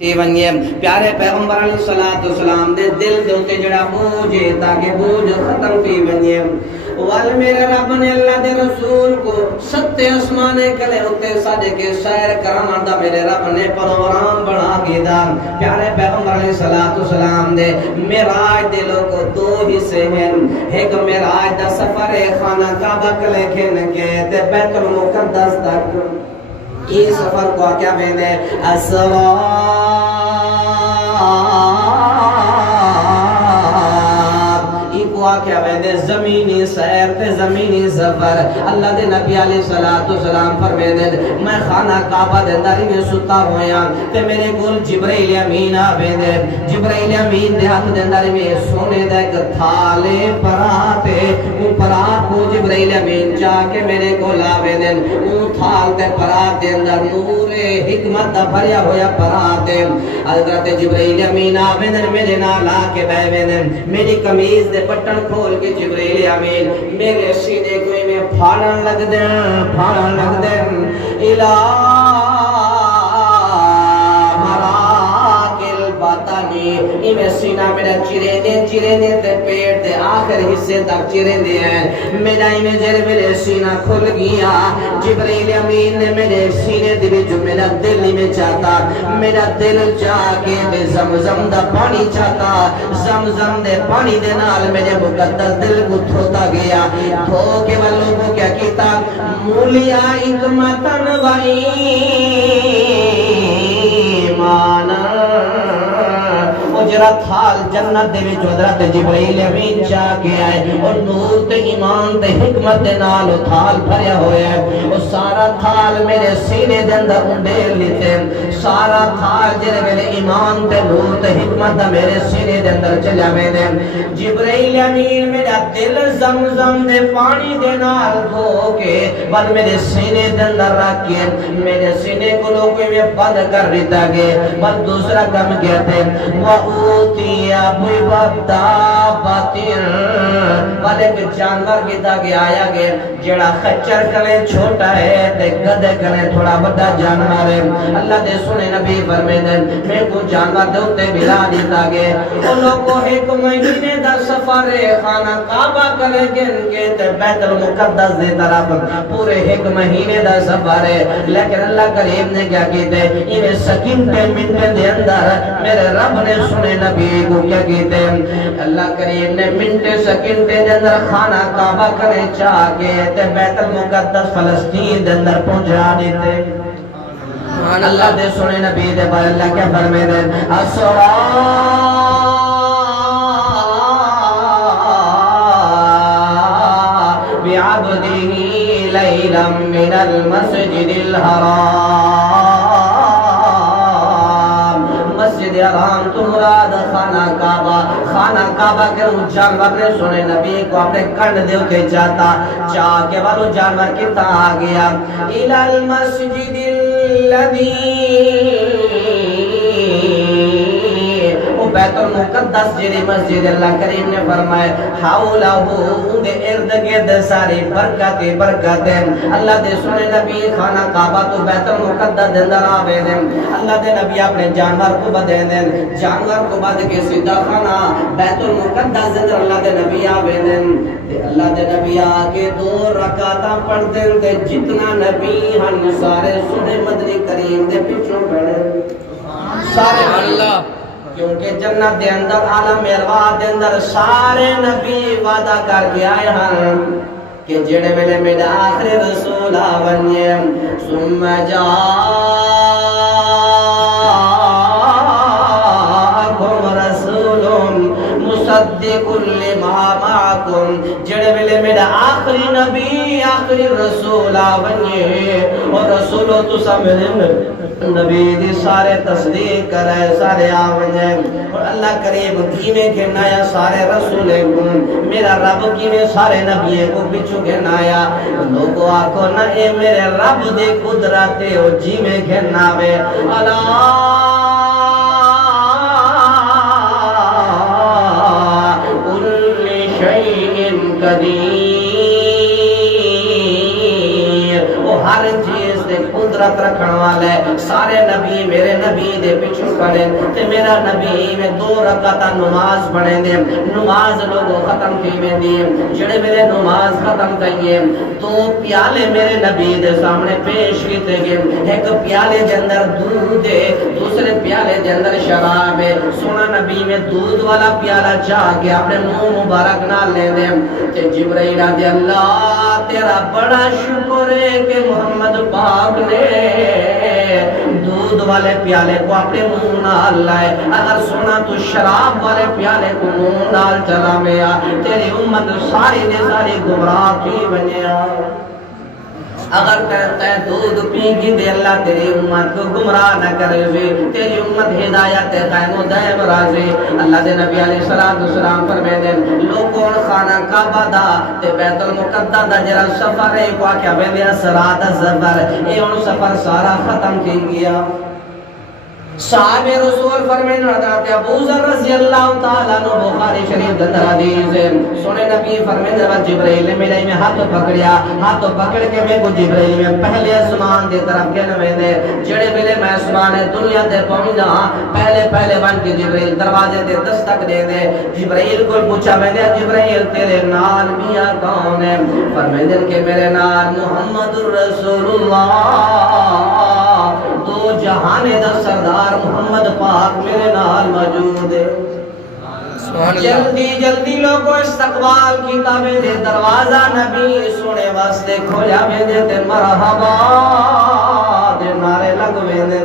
پیارے پیغمبر علیہ الصلوۃ والسلام دے دل دے اوتے جڑا بوجھ ہے تاکہ بوجھ ختم تھی ونجے وال میرے رب نے اللہ دے رسول کو ستے آسمانے کلے اوتے سج کے سیر کران دا میرے رب نے پروگرام بنا کے دا پیارے پیغمبر علیہ الصلوۃ والسلام دے معراج دے لوگ دو حصے ہیں ایک معراج دا سفر ہے خانہ کعبہ کلے کھن کے تے بیت المقدس تک یہ سفر کو کیا کہتے ہیں اسرا کیا کہتے زمینی سیر تے زمینی سفر اللہ دے نبی علیہ الصلوۃ والسلام فرماتے میں خانہ کعبہ دے اندر میں ستا ہویا تے میرے کول جبرائیل امین آوے دے جبرائیل امین دے ہاتھ دے اندر میں سونے دا ایک تھالے پراتے او پرات کو جبرائیل امین جا کے میرے کول آوے دے او تھال تے پرات دے اندر نور حکمت دا بھریا ہویا پرات حضرت جبرائیل امین آوے دے میرے نال آ کے بیٹھے دے میری قمیض دے بٹن کھول کے جبرائیل امین میرے سینے کو میں پھاڑن لگ دیں الہ مراکل باتانی میں سینہ میرا چرے دے تے پیٹ دے آخر حصے تک چرے دے ہیں میرا میرے سینہ کھل گیا جبرائیل امین نے میرے سینے دے بھی جو میرا دل نہیں میں چاہتا میرا دل چاہ کے دے زمزم دا پانی چاہتا زمزم دے پانی دے نال میرے مقدس دل کو دھوتا گیا دھو کے والوں کو کیا کیتا مولیا حکمتن و ایمانا جرا تھال جنت دے وچ حضرت جبرائیل امین چاہ کے آئے اور نور تے ایمان تے حکمت دے نال تھال بھریا ہویا ہے اور سارا تھال میرے سینے دے اندر انڈیل لیتے سارا تھال جڑے میرے ایمان تے نور تے حکمت دا میرے سینے دے اندر چلا وے دے جبرائیل امین میرا دل زمزم دے پانی دے نال دھو کے ول میرے سینے دے اندر رکھ کے میرے سینے کو لوگ میں بند کر دیتا گیا بل دوسرا کم کہتے وَأُوتِيَ بِوَدَّابَتٍ والے کے جانور کیتا گیا آیا گیا جڑا خچر کلے چھوٹا ہے تے گدے کلے تھوڑا بڑا جانور ہے اللہ دے سنے نبی فرمیدے میں کو جانور دے اتے بلا دیتا گیا ان لوگ کو ایک مہینے دا سفر خانہ کعبہ کلے گن کے تے بیت المقدس دے طرف پورے ایک مہینے دا سفر ہے لیکن اللہ کریم نے کیا کیتے انہیں سکینٹے منٹے دے اندر میرے رب نے سنے نبی کو کیا کہتے ہیں اللہ کریم نے منٹے سیکنڈے دے اندر خانہ کعبہ کرے چاہ کے تے بیت المقدس فلسطین دے اندر پہنچا دیتے اللہ دے سنے نبی دے بار اللہ کیا فرمے دے اسرا بعبدہ لیلا من المسجد الحرام حرام تو مراد خانہ کعبہ کے جانور نے سنے نبی کو اپنے کنڈ دے کے چاہتا چاہ کے والو جانور کتا آ گیا الى المسجد الذی بیت المقدس جیری مسجد اللہ کریم نے فرمائے حولہ اندے ارد گرد ساری برکتیں اللہ دے سنے نبی خانہ کعبہ تو بیت المقدس دندر آوے دیں اللہ دے نبی اپنے جانور کو بدے دیں جانور کو بد کے سیدھا خانہ بیت المقدس دندر اللہ دے نبی آوے دیں اللہ دے نبی آکے 2 رکعتاں پڑھ دیں دے جتنا نبی ہن سارے سنے مدنی کریم دے پیچھوں پڑھے سارے اللہ کیونکہ جنت دے اندر عالم ارواح دے اندر سارے نبی وعدہ کر کے آئے ہیں کہ جڑے ویلے میرا آخری رسول آونیے ثم جاءکم رسول مصدق لما معکم جڑے ویلے میرا آخری نبی آخری رسول آونیے اور رسولو تو سمجھیں نبی دی سارے تصدیق کرے سارے آوجے اور اللہ کریم کیویں گھنایا سارے رسولے کو میرا رب کیویں سارے نبیے کو بچو گھنایا لوگو آکھو نہ اے میرے رب دی قدرت او جیویں گھناوے اللہ کل شیء قدیر وہ ہر چیز دے قدرت رکھن والے سارے نبی میرے نبی دے پیچھے پڑھے تے میرا نبی نے 2 رکعت نماز پڑھے دے نماز لوگوں ختم کی ویندی جڑے میرے نماز ختم کیے 2 پیالے میرے نبی دے سامنے پیش کیتے گئے ایک پیالے دے اندر دودھ ہے دوسرے پیالے دے اندر شراب ہے سونا نبی میں دودھ والا پیالہ چاہ کے اپنے منہ مبارک نال لے دے کہ جبرائیل آدھے اللہ تیرا بڑا شکر ہے کہ محمد پاک نے دودھ والے پیالے کو اپنے منہ نال لائے اگر سونا تو شراب والے پیالے کو منہ نال چلا گیا تیری امت ساری نے ساری گمراہ کی بنیا اگر کہتا ہے دودھ پی گی دے اللہ تیری امت کو گمراہ نہ کرے تیری امت ہدایت قائم و دائم راضی اللہ دے نبی علیہ السلام فرمائے دیں لوگوں خانہ کعبہ دا تے بیت المقدس دا جرا سفر ہے کو کیا بندیا صراط الزبر اے ان سفر سارا ختم کی گیا صاحب رسول فرمائے حضرت ابو ذر رضی اللہ تعالیٰ عنہ بخاری شریف کے اندر حدیث ہے سنے نبی فرمائے جب جبرائیل نے میرے میں ہاتھ پکڑیا ہاتھ پکڑ کے میں کو جبرائیل میں پہلے آسمان دی طرف گن میں دے جڑے ویلے میں آسمان دنیا تے پہنچا پہلے بن کے جبرائیل دروازے تے دستک دے دے جبرائیل کو پوچھا میں نے جبرائیل تیرے نال میاں کون ہے فرمائے کہ میرے نال محمد رسول اللہ تو جہان دا سردار محمد پاک میرے نال موجود ہے جلدی جلدی لوگوں استقبال کیتا میرے دروازہ نبی سونے واسطے کھولا میرے تے مرحبا دے نعرے لگوے دے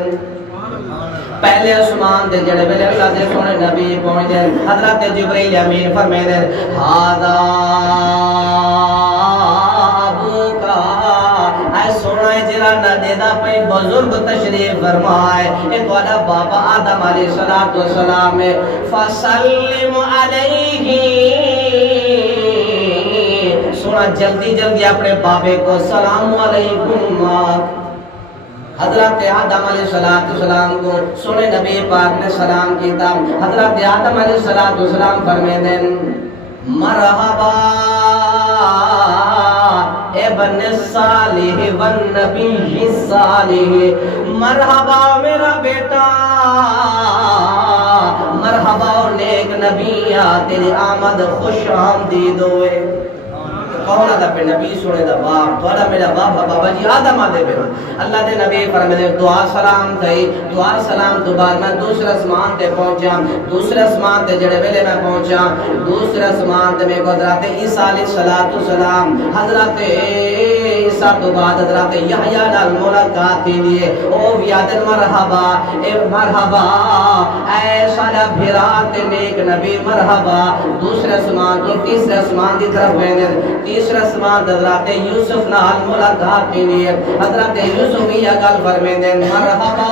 پہلے آسمان دے جڑے ویلے اللہ دے سونے نبی پہنچ دے حضرت جبرائیل امین فرمائے دے ہاذا سونا جرا نہ دیدا پئی بزرگ تشریف فرمائے اے تواڈا بابا آدم علیہ الصلوۃ والسلام فسلم علیہ سونا جلدی جلدی اپنے بابے کو سلام علیکم حضرت آدم علیہ السلام کو سونے نبی پاک نے سلام کیتا حضرت آدم علیہ السلام فرمائے دیں مرحبا ابن صالح والنبی صالح مرحبا میرا بیٹا مرحبا نیک نبی تیری آمد خوش آمدید ہوئے کون دا پہ نبی سونے دا باپ تھوڑا میرا بابا جی آدم آدھے پہ اللہ دے نبی فرمائے دعا سلام تھی دعا سلام تو بعد میں دوسرے اسمان تے پہنچا دوسرے اسمان تے جڑے ویلے میں پہنچا دوسرے اسمان تے میں کو حضرت عیسیٰ علیہ السلام حضرت عیسیٰ تو بعد حضرت یحییٰ نال ملاقات کے لیے او بیادن مرحبا اے مرحبا اے سارا بھرات نیک نبی مرحبا دوسرے اسمان تو تیسرے اسمان دی طرف وینے تیسرا سمان حضرت یوسف نال ملاقات کے لیے حضرت یوسف کی اگل فرمائے دیں مرحبا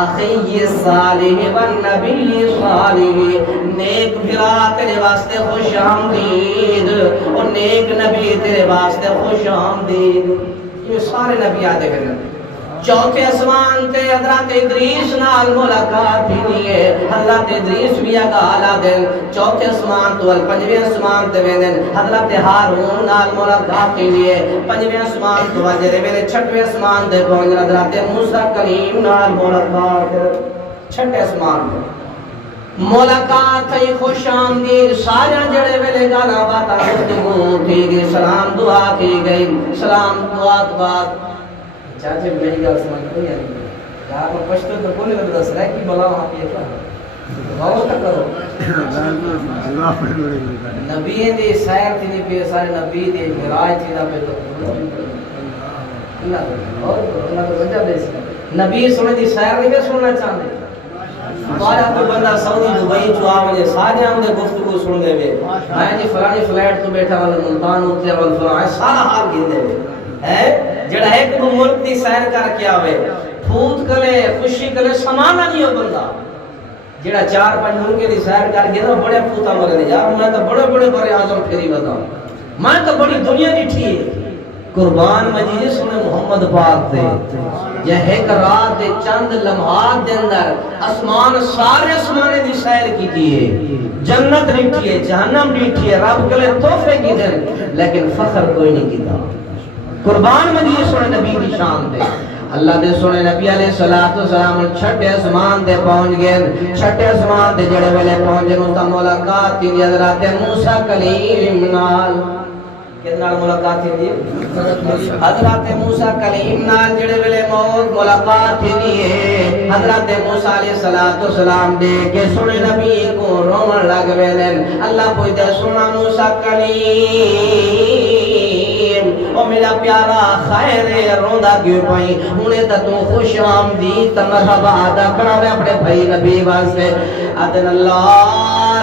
اخی صالح والنبی صالح نیک بھرا تیرے واسطے خوش آمدید اور نیک نبی تیرے واسطے خوش آمدید یہ سارے نبی آتے کرنے چوتھے اسمان تے حضرت ادریس نال ملاقات لیے حضرت ادریس بھی اگالا دن چوتھے اسمان تو پنجویں اسمان تے ویندن حضرت ہارون نال ملاقات لیے پنجویں اسمان تو جڑے میرے چھٹویں اسمان تے پہنچ حضرت موسیٰ کلیم نال ملاقات چھٹے اسمان تے ملاقات تھی خوش آمدید سارے جڑے ویلے گانا باتا گفتگو تھی گئی سلام دعا کی گئی سلام دعا بعد چاچے میری گل سمجھ نہیں آئی یار میں پشتو تو بولے میں دس رہا کی بلا وہاں پہ کیا غور تک کرو نبی دی سیر تھی نہیں پہ سارے نبی دی معراج تھی نہ پہ تو اللہ تو وجہ دے نبی سنے دی سیر نہیں پہ سننا چاہتے بارا کوئی بندہ سعودی دبئی چو آوے سارے ہم دے گفتگو سن دے وے میں جی فلانی فلیٹ تو بیٹھا والا ملتان اتریا والا فلان سارا حال گن دے وے جڑا ایک ملک دی سیر کر کے آوے پھوت کلے خوشی کلے سمانا نہیں ہو بندہ جڑا 4-5 ملک دی سیر کر کے تو بڑے پھوتا مرے یار میں تو بڑے بڑے بڑے اعظم پھیری بتاؤں میں تو بڑی دنیا ڈٹھی ہے قربان مجید سنے محمد پاک دے یہ ایک رات دے چند لمحات دے اندر اسمان سارے اسمانے دی سیر کی ہے جنت ڈٹھی ہے جہنم ڈٹھی ہے رب کلے تحفے کی دن لیکن فخر کوئی نہیں کیتا قربان مجید سنے نبی کی شان دے اللہ دے سونے نبی علیہ الصلوۃ والسلام چھٹے اسمان تے پہنچ گئے چھٹے اسمان تے جڑے ویلے پہنچے نو تا ملاقات تھی حضرت موسی کلیم نال کتنا ملاقات تھی حضرت موسی کلیم نال جڑے ویلے ملاقات تھی حضرت موسی علیہ السلام دے کے سونے نبی کو رومن لگ ویلے اللہ پوچھتا سونا موسی کلیم او میرا پیارا خیر روندا کیوں پئی ہنے تے تو خوش آمدید مرحبا ادا کراوے اپنے بھائی نبی واسطے ادن اللہ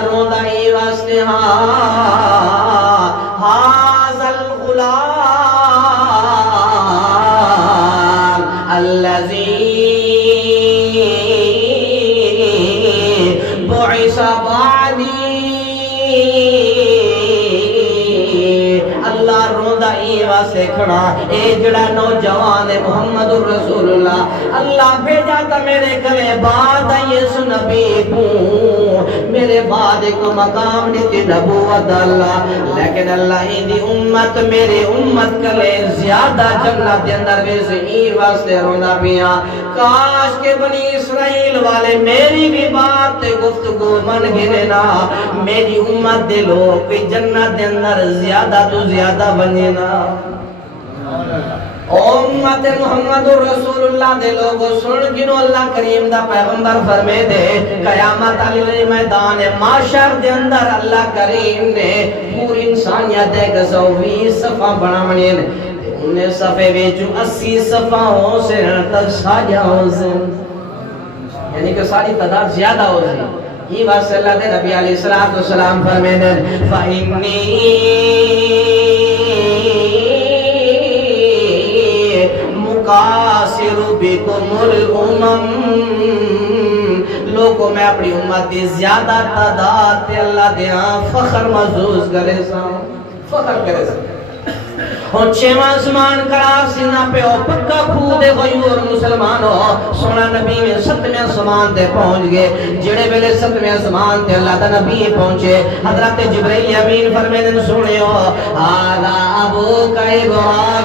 روندا ہی واسطے هذا الغلام الذي بعث بعدي اللہ روندا ہی واسطے کھڑا اے جڑا نوجوان محمد رسول اللہ اللہ بھیجا تا میرے گلے بعد اس نبی کو میرے بعد ایک مقام دیتی نبوت اللہ لیکن اللہ ہی دی امت میرے امت کلے زیادہ جنت دے اندر ویسے واسطے رونا پیا کاش کے بنی اسرائیل والے میری بھی بات گفتگو من گنے نا میری امت دے لوگ جنت دے اندر زیادہ تو زیادہ بنے نا امت محمد رسول اللہ دے لوگو سن گنو اللہ کریم دا پیغمبر فرمے دے قیامت علی میدان معاشر دے اندر اللہ کریم نے پوری انسانیت ایک 120 صفحہ بنا منین انہیں صفحے ویچو 80 صفحہ ہو سے تک ساجہ ہو سے یعنی کہ ساری تعداد زیادہ ہو سے یہ بات صلی اللہ دے نبی علیہ السلام فرمے دے فَإِنِّي قاسر بکم الامم لوگوں میں اپنی امت دی زیادہ تعداد تے اللہ دیاں فخر محسوس کرے سا فخر کرے سا اور چھواں آسمان کرا سینہ پہ او پکا خود غیور مسلمان ہو سونا نبی میں 7ویں آسمان تے پہنچ گئے جڑے ویلے 7ویں آسمان تے اللہ دا نبی پہنچے حضرت جبرائیل امین فرمیدن سنے ہو آدھا ابو کا ابراہیم